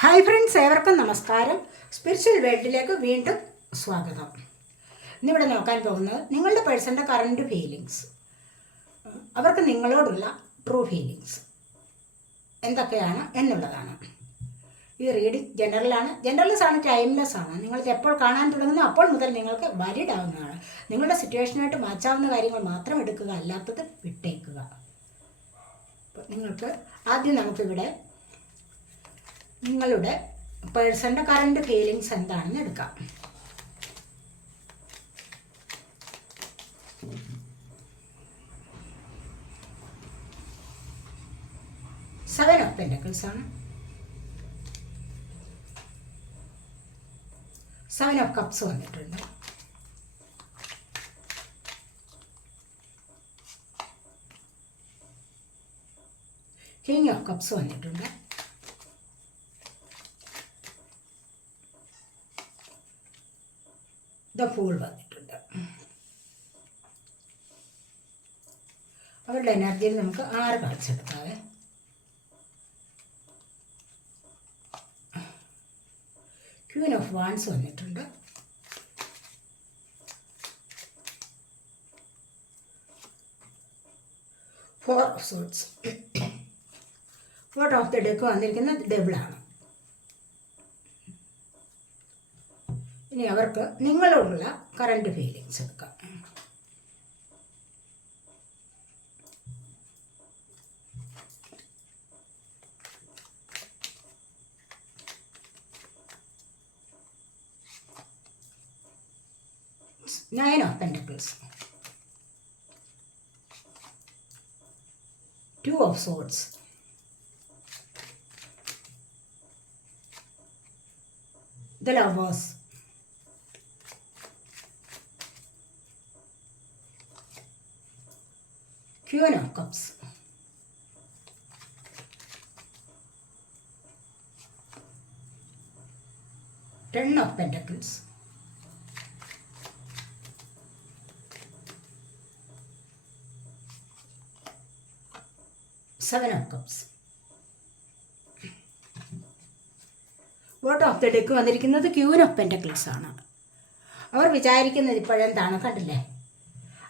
Hi friends, ഏവർക്കും നമസ്കാരം. Spiritual വേൾഡിലേക്ക് വീണ്ടും സ്വാഗതം. ഇന്നിവിടെ നോക്കാൻ പോകുന്നത് നിങ്ങളുടെ പേഴ്സൻ്റെ കറണ്ട് ഫീലിങ്സ്, അവർക്ക് നിങ്ങളോടുള്ള ട്രൂ ഫീലിങ്സ് എന്തൊക്കെയാണ് എന്നുള്ളതാണ്. ഈ റീഡിംഗ് ജനറൽലെസ് ആണ്, ടൈംലെസ് ആണ്. നിങ്ങൾക്ക് എപ്പോൾ കാണാൻ തുടങ്ങുന്നു അപ്പോൾ മുതൽ നിങ്ങൾക്ക് വാലിഡ് ആവുന്നതാണ്. നിങ്ങളുടെ സിറ്റുവേഷനായിട്ട് മാച്ചാവുന്ന കാര്യങ്ങൾ മാത്രം എടുക്കുക, അല്ലാത്തത് വിട്ടേക്കുക. നിങ്ങൾക്ക് ആദ്യം നമുക്കിവിടെ നിങ്ങളുടെ പേഴ്സൻ്റെ കറണ്ട് ഫീലിങ്സ് എന്താണെന്ന് എടുക്കാം. സെവൻ ഓഫ് പെന്റക്കിൾസ് ആണ്. സെവൻ ഓഫ് കപ്സ് വന്നിട്ടുണ്ട്. കിങ് ഓഫ് കപ്സ് വന്നിട്ടുണ്ട്. ദ ഫൂൾ വന്നിട്ടുണ്ട്. അവരുടെ എനർജിയിൽ നമുക്ക് 6 കാർഡ്സ് എടുക്കാവേ. ക്വീൻ ഓഫ് വാൻസ് വന്നിട്ടുണ്ട്. Four of swords. Fourth of the deck വന്നിരിക്കുന്നത് ഡബിളാണ്. ഇനി അവർക്ക് നിങ്ങളോടുള്ള കറണ്ട് ഫീലിങ്സ് എടുക്കാം. Nine of pentacles. Two of swords. The lovers. Queen of Cups. Ten of Pentacles. Seven of Cups. Bottom of the deck വന്നിരിക്കുന്നത് Queen of Pentacles ആണ്. അവർ വിചാരിക്കുന്നത് ഇപ്പോഴെന്താണ് കണ്ടില്ലേ?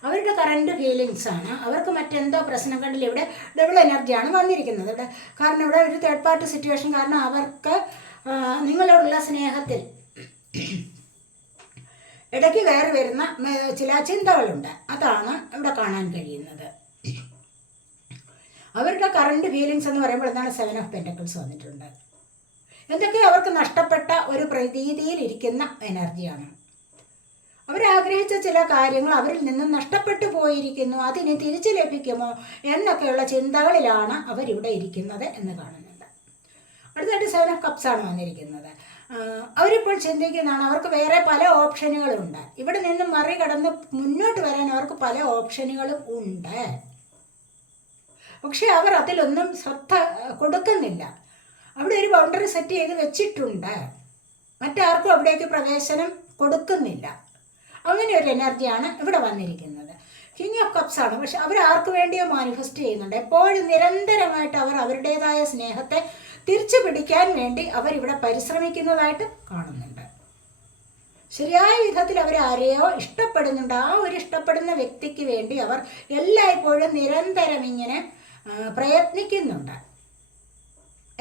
അവരുടെ കറണ്ട് ഫീലിങ്സ് ആണ്. അവർക്ക് മറ്റെന്തോ പ്രശ്നം കണ്ടില്ല. ഇവിടെ ഡബിൾ എനർജിയാണ് വന്നിരിക്കുന്നത് ഇവിടെ. കാരണം ഇവിടെ ഒരു തേർഡ് പാർട്ടി സിറ്റുവേഷൻ കാരണം അവർക്ക് നിങ്ങളോടുള്ള സ്നേഹത്തിൽ ഇടയ്ക്ക് കയറി വരുന്ന ചില ചിന്തകളുണ്ട്. അതാണ് ഇവിടെ കാണാൻ കഴിയുന്നത്. അവരുടെ കറണ്ട് ഫീലിങ്സ് എന്ന് പറയുമ്പോൾ എന്താണ്? സെവൻ ഓഫ് പെന്റക്കിൾസ് വന്നിട്ടുണ്ട്. എന്തൊക്കെ അവർക്ക് നഷ്ടപ്പെട്ട ഒരു പ്രതീതിയിലിരിക്കുന്ന എനർജിയാണ്. അവരാഗ്രഹിച്ച ചില കാര്യങ്ങൾ അവരിൽ നിന്നും നഷ്ടപ്പെട്ടു പോയിരിക്കുന്നു. അതിന് തിരിച്ചു ലഭിക്കുമോ എന്നൊക്കെയുള്ള ചിന്തകളിലാണ് അവരിവിടെ ഇരിക്കുന്നത് എന്ന് കാണുന്നുണ്ട്. അടുത്തായിട്ട് സെവൻ ഓഫ് കപ്സ് ആണ് വന്നിരിക്കുന്നത്. അവരിപ്പോൾ ചിന്തിക്കുന്നതാണ്, അവർക്ക് വേറെ പല ഓപ്ഷനുകളുണ്ട്. ഇവിടെ നിന്ന് മറികടന്ന് മുന്നോട്ട് വരാൻ അവർക്ക് പല ഓപ്ഷനുകളും ഉണ്ട്. പക്ഷെ അവർ അതിലൊന്നും ശ്രദ്ധ കൊടുക്കുന്നില്ല. അവിടെ ഒരു ബൗണ്ടറി സെറ്റ് ചെയ്ത് വെച്ചിട്ടുണ്ട്. മറ്റാർക്കും അവിടേക്ക് പ്രവേശനം കൊടുക്കുന്നില്ല. അങ്ങനെ ഒരു എനർജിയാണ് ഇവിടെ വന്നിരിക്കുന്നത്. കിങ് ഓഫ് കപ്സ് ആണ്. പക്ഷെ അവർ ആർക്ക് വേണ്ടിയോ മാനിഫെസ്റ്റ് ചെയ്യുന്നുണ്ട്. എപ്പോഴും നിരന്തരമായിട്ട് അവർ അവരുടേതായ സ്നേഹത്തെ തിരിച്ചു പിടിക്കാൻ വേണ്ടി അവരിവിടെ പരിശ്രമിക്കുന്നതായിട്ട് കാണുന്നുണ്ട്. ശരിയായ വിധത്തിൽ അവർ ആരെയോ ഇഷ്ടപ്പെടുന്നുണ്ട്. ആ ഒരു ഇഷ്ടപ്പെടുന്ന വ്യക്തിക്ക് വേണ്ടി അവർ എല്ലായ്പ്പോഴും നിരന്തരം ഇങ്ങനെ പ്രയത്നിക്കുന്നുണ്ട്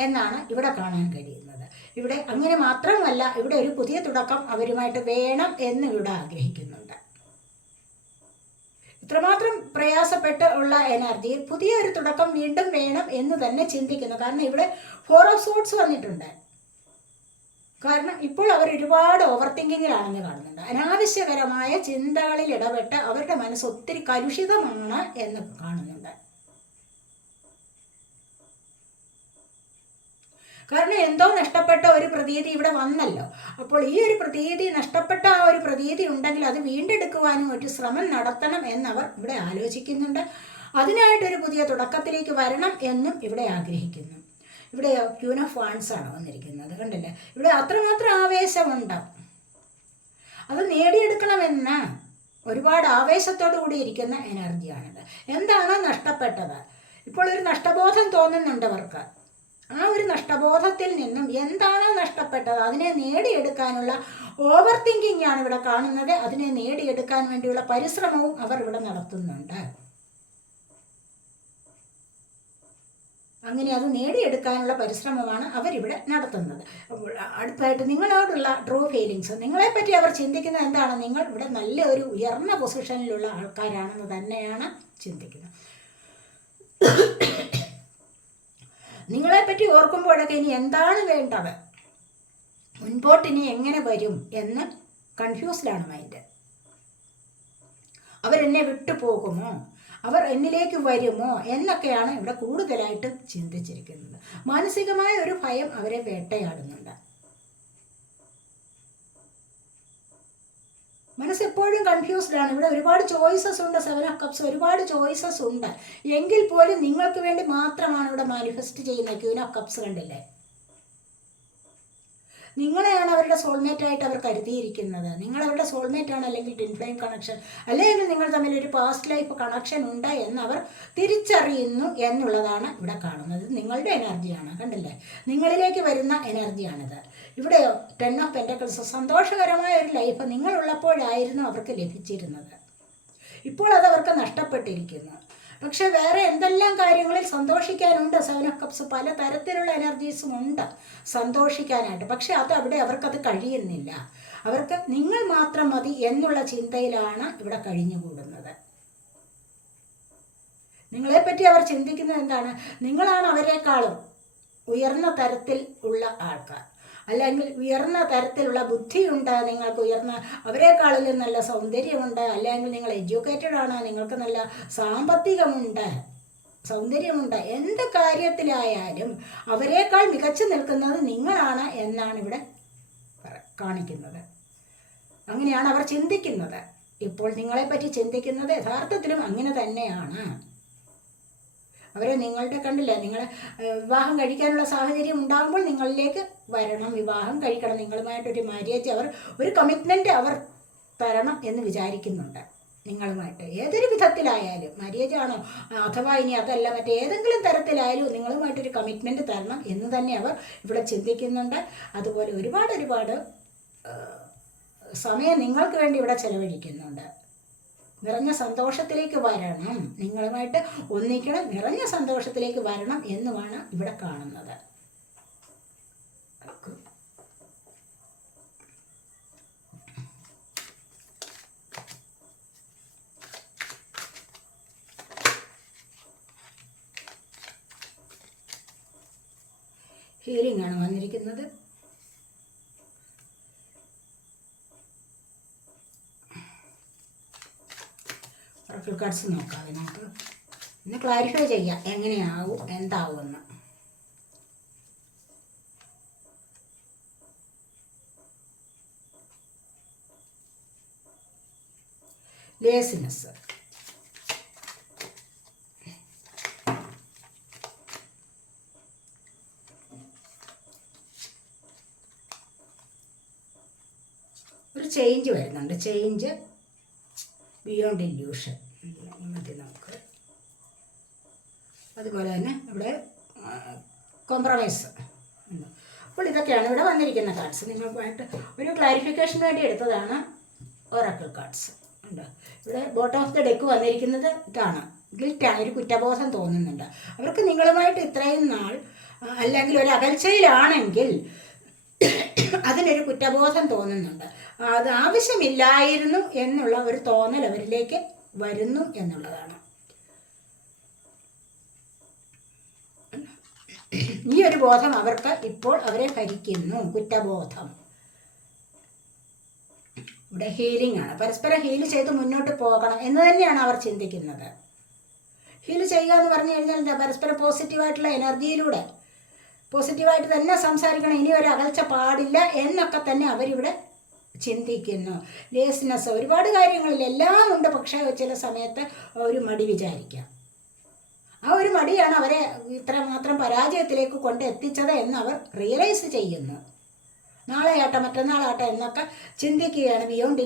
എന്നാണ് ഇവിടെ കാണാൻ കഴിയുന്നത്. ഇവിടെ അങ്ങനെ മാത്രമല്ല, ഇവിടെ ഒരു പുതിയ തുടക്കം അവരുമായിട്ട് വേണം എന്ന് ഇവിടെ ആഗ്രഹിക്കുന്നുണ്ട്. ഇത്രമാത്രം പ്രയാസപ്പെട്ട് ഉള്ള എനർജിയിൽ പുതിയൊരു തുടക്കം വീണ്ടും വേണം എന്ന് തന്നെ ചിന്തിക്കുന്നു. കാരണം ഇവിടെ ഫോർ ഓഫ് സോർഡ്സ് വന്നിട്ടുണ്ട്. കാരണം ഇപ്പോൾ അവർ ഒരുപാട് ഓവർ തിങ്കിങ്ങിലാണെന്ന് കാണുന്നുണ്ട്. അനാവശ്യകരമായ ചിന്തകളിൽ ഇടപെട്ട് അവരുടെ മനസ്സ് ഒത്തിരി കലുഷിതമാണ് എന്ന് കാണുന്നുണ്ട്. കാരണം എന്തോ നഷ്ടപ്പെട്ട ഒരു പ്രതീതി ഇവിടെ വന്നല്ലോ. അപ്പോൾ ഈ ഒരു പ്രതീതി, നഷ്ടപ്പെട്ട ആ ഒരു പ്രതീതി ഉണ്ടെങ്കിൽ അത് വീണ്ടെടുക്കുവാനും ഒരു ശ്രമം നടത്തണം എന്നവർ ഇവിടെ ആലോചിക്കുന്നുണ്ട്. അതിനായിട്ടൊരു പുതിയ തുടക്കത്തിലേക്ക് വരണം എന്നും ഇവിടെ ആഗ്രഹിക്കുന്നു. ഇവിടെ ക്വീൻ ഓഫ് വാൻസ് ആണ് വന്നിരിക്കുന്നത്. കണ്ടില്ലേ? ഇവിടെ അത്രമാത്രം ആവേശമുണ്ട്. അത് നേടിയെടുക്കണമെന്ന് ഒരുപാട് ആവേശത്തോടു കൂടി ഇരിക്കുന്ന എനർജിയാണിത്. എന്താണ് നഷ്ടപ്പെട്ടത്? ഇപ്പോൾ ഒരു നഷ്ടബോധം തോന്നുന്നുണ്ട് അവർക്ക്. ആ ഒരു നഷ്ടബോധത്തിൽ നിന്നും എന്താണോ നഷ്ടപ്പെട്ടത് അതിനെ നേടിയെടുക്കാനുള്ള ഓവർ തിങ്കിങ് ആണ് ഇവിടെ കാണുന്നത്. അതിനെ നേടിയെടുക്കാൻ വേണ്ടിയുള്ള പരിശ്രമവും അവർ ഇവിടെ നടത്തുന്നുണ്ട്. അങ്ങനെ അത് നേടിയെടുക്കാനുള്ള പരിശ്രമമാണ് അവരിവിടെ നടത്തുന്നത്. അടുത്തായിട്ട് നിങ്ങളോടുള്ള ട്രൂ ഫീലിങ്സ്, നിങ്ങളെപ്പറ്റി അവർ ചിന്തിക്കുന്നത് എന്താണ്? നിങ്ങൾ ഇവിടെ നല്ല ഒരു ഉയർന്ന പൊസിഷനിലുള്ള ആൾക്കാരാണെന്ന് തന്നെയാണ് ചിന്തിക്കുന്നത്. നിങ്ങളെപ്പറ്റി ഓർക്കുമ്പോഴൊക്കെ ഇനി എന്താണ് വേണ്ടത്, മുൻപോട്ടിനി എങ്ങനെ വരും എന്ന് കൺഫ്യൂസ്ഡാണ് മൈൻഡ്. അവരെന്നെ വിട്ടു പോകുമോ, അവർ എന്നിലേക്ക് വരുമോ എന്നൊക്കെയാണ് ഇവിടെ കൂടുതലായിട്ടും ചിന്തിച്ചിരിക്കുന്നത്. മാനസികമായ ഒരു ഭയം അവരെ വേട്ടയാടുന്നുണ്ട്. മനസ്സെപ്പോഴും കൺഫ്യൂസ്ഡ് ആണ്. ഇവിടെ ഒരുപാട് ചോയ്സസ് ഉണ്ട്. 7 of Cups ഒരുപാട് ചോയ്സസ് ഉണ്ട്. എങ്കിൽ പോലും നിങ്ങൾക്ക് വേണ്ടി മാത്രമാണ് ഇവിടെ മാനിഫെസ്റ്റ് ചെയ്യുന്നത്. Queen of Cups കണ്ടില്ലേ? നിങ്ങളെയാണ് അവരുടെ സോൾമേറ്റ് ആയിട്ട് അവർ കരുതിയിരിക്കുന്നത്. നിങ്ങളവരുടെ സോൾമേറ്റ് ആണ്, അല്ലെങ്കിൽ ട്വിൻ ഫ്ലെയിം കണക്ഷൻ, അല്ലെങ്കിൽ നിങ്ങൾ തമ്മിൽ ഒരു പാസ്റ്റ് ലൈഫ് കണക്ഷൻ ഉണ്ട് എന്ന് അവർ തിരിച്ചറിയുന്നു എന്നുള്ളതാണ് ഇവിടെ കാണുന്നത്. നിങ്ങളുടെ എനർജിയാണ്, കണ്ടില്ലേ? നിങ്ങളിലേക്ക് വരുന്ന എനർജിയാണിത്. ഇവിടെ 10 of Pentacles സന്തോഷകരമായ ഒരു ലൈഫ് നിങ്ങളുള്ളപ്പോഴായിരുന്നു അവർക്ക് ലഭിച്ചിരുന്നത്. ഇപ്പോൾ അതവർക്ക് നഷ്ടപ്പെട്ടിരിക്കുന്നു. പക്ഷെ വേറെ എന്തെല്ലാം കാര്യങ്ങളിൽ സന്തോഷിക്കാനുണ്ട്. 7 of Cups പല തരത്തിലുള്ള എനർജീസും ഉണ്ട് സന്തോഷിക്കാനായിട്ട്. പക്ഷെ അവിടെ അവർക്കത് കഴിയുന്നില്ല. അവർക്ക് നിങ്ങൾ മാത്രം മതി എന്നുള്ള ചിന്തയിലാണ് ഇവിടെ കഴിഞ്ഞുകൂടുന്നത്. നിങ്ങളെപ്പറ്റി അവർ ചിന്തിക്കുന്നത് എന്താണ്? നിങ്ങളാണ് അവരെക്കാളും ഉയർന്ന തരത്തിൽ ഉള്ള ആൾക്കാർ, അല്ലെങ്കിൽ ഉയർന്ന തരത്തിലുള്ള ബുദ്ധിയുണ്ട്, നിങ്ങൾക്ക് ഉയർന്ന അവരെക്കാളിലും നല്ല സൗന്ദര്യമുണ്ട്, അല്ലെങ്കിൽ നിങ്ങൾ എഡ്യൂക്കേറ്റഡ് ആണ്, നിങ്ങൾക്ക് നല്ല സാമ്പത്തികമുണ്ട്, സൗന്ദര്യമുണ്ട്. എന്ത് കാര്യത്തിലായാലും അവരെക്കാൾ മികച്ചു നിൽക്കുന്നത് നിങ്ങളാണ് എന്നാണ് ഇവിടെ കാണിക്കുന്നത്. അങ്ങനെയാണ് അവർ ചിന്തിക്കുന്നത്. ഇപ്പോൾ നിങ്ങളെപ്പറ്റി ചിന്തിക്കുന്നത് യഥാർത്ഥത്തിലും അങ്ങനെ തന്നെയാണ്. അവരെ നിങ്ങളുടെ കണ്ടില്ല, നിങ്ങൾ വിവാഹം കഴിക്കാനുള്ള സാഹചര്യം ഉണ്ടാകുമ്പോൾ നിങ്ങളിലേക്ക് വരണം, വിവാഹം കഴിക്കണം, നിങ്ങളുമായിട്ടൊരു മാര്യേജ്, അവർ ഒരു കമ്മിറ്റ്മെൻറ്റ് അവർ തരണം എന്ന് വിചാരിക്കുന്നുണ്ട്. നിങ്ങളുമായിട്ട് ഏതൊരു വിധത്തിലായാലും, മാര്യേജ് ആണോ അഥവാ ഇനി അതല്ല മറ്റേതെങ്കിലും തരത്തിലായാലും നിങ്ങളുമായിട്ടൊരു കമ്മിറ്റ്മെൻറ്റ് തരണം എന്ന് തന്നെ അവർ ഇവിടെ ചിന്തിക്കുന്നുണ്ട്. അതുപോലെ ഒരുപാട് സമയം നിങ്ങൾക്ക് വേണ്ടി ഇവിടെ ചെലവഴിക്കുന്നുണ്ട്. നിറഞ്ഞ സന്തോഷത്തിലേക്ക് വരണം, നിങ്ങളുമായിട്ട് ഒന്നിക്കണം, നിറഞ്ഞ സന്തോഷത്തിലേക്ക് വരണം എന്നുമാണ് ഇവിടെ കാണുന്നത്. ഹീലിംഗ് ആണ് വന്നിരിക്കുന്നത്. ഒറക്കിൾ കാർഡ്സ് നോക്കാം. നമുക്ക് ഇന്ന് ക്ലാരിഫൈ ചെയ്യാം എങ്ങനെയാവും എന്താവുമെന്ന്. ലേസിനെസ്, ഒരു ചേഞ്ച് വരുന്നുണ്ട്, ചേഞ്ച് ബിയോണ്ട് ഇല്യൂഷൻ മതി നമുക്ക്. അതുപോലെ തന്നെ ഇവിടെ കോംപ്രമൈസ്. അപ്പോൾ ഇതൊക്കെയാണ് ഇവിടെ വന്നിരിക്കുന്ന കാർഡ്സ്. നിങ്ങൾക്കായിട്ട് ഒരു ക്ലാരിഫിക്കേഷന് വേണ്ടി എടുത്തതാണ് ഒറാക്കിൾ കാർഡ്സ്. ഉണ്ട് ഇവിടെ ബോട്ടം ഓഫ് ദ ഡെക്ക് വന്നിരിക്കുന്നത് ഇതാണ്, ഗിൽറ്റാണ്, ഒരു കുറ്റബോധം തോന്നുന്നുണ്ട് അവർക്ക്. നിങ്ങളുമായിട്ട് ഇത്രയും നാൾ അല്ലെങ്കിൽ ഒരു അകൽച്ചയിലാണെങ്കിൽ അതിനൊരു കുറ്റബോധം തോന്നുന്നുണ്ട്. അത് ആവശ്യമില്ലായിരുന്നു എന്നുള്ള ഒരു തോന്നൽ അവരിലേക്ക് വരുന്നു എന്നുള്ളതാണ്. ഈ ഒരു ബോധം അവർക്ക് ഇപ്പോൾ അവരെ ഭരിക്കുന്നു, കുറ്റബോധം. ഇവിടെ ഹീലിംഗ് ആണ്, പരസ്പരം ഹീൽ ചെയ്ത് മുന്നോട്ട് പോകണം എന്ന് തന്നെയാണ് അവർ ചിന്തിക്കുന്നത്. ഹീൽ ചെയ്യുക എന്ന് പറഞ്ഞു കഴിഞ്ഞാൽ എന്താ? പരസ്പരം പോസിറ്റീവായിട്ടുള്ള എനർജിയിലൂടെ പോസിറ്റീവായിട്ട് തന്നെ സംസാരിക്കണം, ഇനി ഒരു അകൽച്ച പാടില്ല എന്നൊക്കെ തന്നെ അവരിവിടെ ചിന്തിക്കുന്നു. ലേസ്നെസ് ഒരുപാട് കാര്യങ്ങളിൽ എല്ലാം ഉണ്ട്, പക്ഷേ ചില സമയത്ത് ഒരു മടി വിചാരിക്കാം. ആ ഒരു മടിയാണ് അവരെ ഇത്രമാത്രം പരാജയത്തിലേക്ക് കൊണ്ട് എത്തിച്ചത് എന്ന് അവർ റിയലൈസ് ചെയ്യുന്നു. നാളെ ആട്ടെ മറ്റന്നാളാട്ടെ എന്നൊക്കെ ചിന്തിക്കുകയാണ്. ബിയോണ്ട്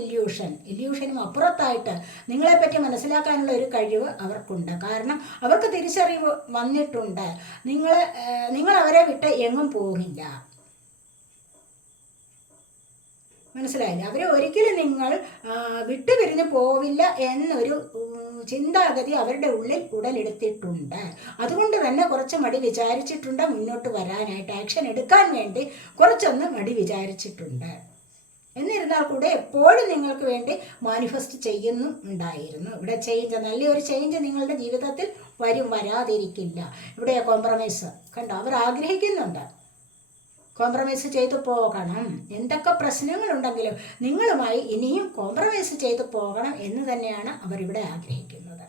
ഇല്യൂഷനും അപ്പുറത്തായിട്ട് നിങ്ങളെപ്പറ്റി മനസ്സിലാക്കാനുള്ള ഒരു കഴിവ് അവർക്കുണ്ട്. കാരണം അവർക്ക് തിരിച്ചറിവ് വന്നിട്ടുണ്ട്. നിങ്ങൾ അവരെ വിട്ട് എങ്ങും പോകില്ല. മനസ്സിലായില്ല? അവർ ഒരിക്കലും നിങ്ങൾ വിട്ടുപിരിഞ്ഞ് പോവില്ല എന്നൊരു ചിന്താഗതി അവരുടെ ഉള്ളിൽ ഉടലെടുത്തിട്ടുണ്ട്. അതുകൊണ്ട് തന്നെ കുറച്ച് മടി വിചാരിച്ചിട്ടുണ്ട് മുന്നോട്ട് വരാനായിട്ട്. ആക്ഷൻ എടുക്കാൻ വേണ്ടി കുറച്ചൊന്ന് മടി വിചാരിച്ചിട്ടുണ്ട്. എന്നിരുന്നാൽ കൂടെ എപ്പോഴും നിങ്ങൾക്ക് വേണ്ടി മാനിഫെസ്റ്റ് ചെയ്യുന്നുണ്ടായിരുന്നു. ഇവിടെ നല്ലൊരു ചേഞ്ച് നിങ്ങളുടെ ജീവിതത്തിൽ വരാതിരിക്കില്ല. ഇവിടെ കോംപ്രമൈസ് കണ്ടോ, അവർ ആഗ്രഹിക്കുന്നുണ്ട്. കോംപ്രമൈസ് ചെയ്തു പോകണം. എന്തൊക്കെ പ്രശ്നങ്ങളുണ്ടെങ്കിലും നിങ്ങളുമായി ഇനിയും കോംപ്രമൈസ് ചെയ്തു പോകണം എന്ന് തന്നെയാണ് അവരിവിടെ ആഗ്രഹിക്കുന്നത്.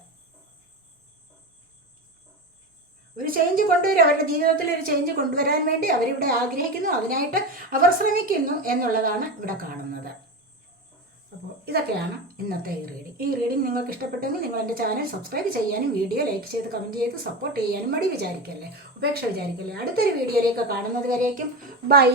ഒരു ചേഞ്ച് കൊണ്ടുവരും, അവരുടെ ജീവിതത്തിൽ ഒരു ചേഞ്ച് കൊണ്ടുവരാൻ വേണ്ടി അവരിവിടെ ആഗ്രഹിക്കുന്നു. അതിനായിട്ട് അവർ ശ്രമിക്കുന്നു എന്നുള്ളതാണ് ഇവിടെ കാണുന്നത്. അപ്പോൾ ഇതൊക്കെയാണ് ഇന്നത്തെ ഈ റീഡിംഗ് നിങ്ങൾക്ക് ഇഷ്ടപ്പെട്ടെങ്കിൽ നിങ്ങൾ എൻ്റെ ചാനൽ സബ്സ്ക്രൈബ് ചെയ്യാനും വീഡിയോ ലൈക്ക് ചെയ്ത് കമൻറ്റ് ചെയ്ത് സപ്പോർട്ട് ചെയ്യാനും മടി വിചാരിക്കല്ലേ, ഉപേക്ഷ വിചാരിക്കല്ലേ. അടുത്തൊരു വീഡിയോയിലേക്ക് കാണുന്നത് വരേക്കും ബൈ.